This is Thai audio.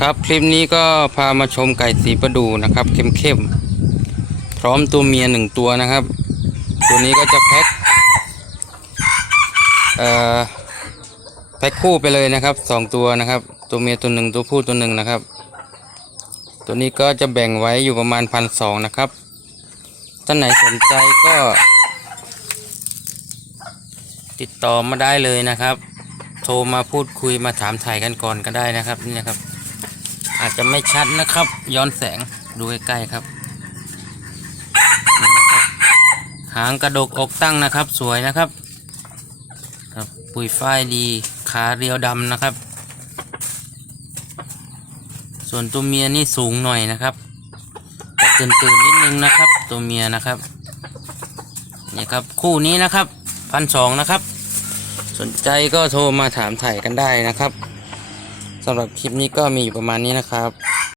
ครับคลิปนี้ก็พามาชมไก่สีประดูนะครับ เข้มๆพร้อมตัวเมียหนึ่งตัวนะครับ ตัวนี้ก็จะแพ็คเอ่อแพ็คคู่ไปเลยนะครับสองตัวนะครับ ตัวเมียตัวหนึ่งตัวผู้ตัวหนึ่งนะครับ ตัวนี้ก็จะแบ่งไว้อยู่ประมาณพันสองนะครับท่านไหนสนใจก็ ติดต่อมาได้เลยนะครับ โทรมาพูดคุยมาถามถ่ายกันก่อนก็ได้นะครับนี่นะครับ อาจจะไม่ชัดนะครับ ย้อนแสงดูใกล้ๆครับ หางกระดกอกตั้งนะครับ สวยนะครับครับปุยฝ้ายดีขาเรียวดำนะครับ ส่วนตัวเมียนี่สูงหน่อยนะครับตื่นตื่นๆนิดนึงนะครับ ตัวเมียนะครับนี่ครับคู่นี้นะครับพันสองนะครับ สนใจก็โทรมาถามถ่ายกันได้นะครับ สำหรับคลิปนี้ก็มีอยู่ประมาณนี้นะครับ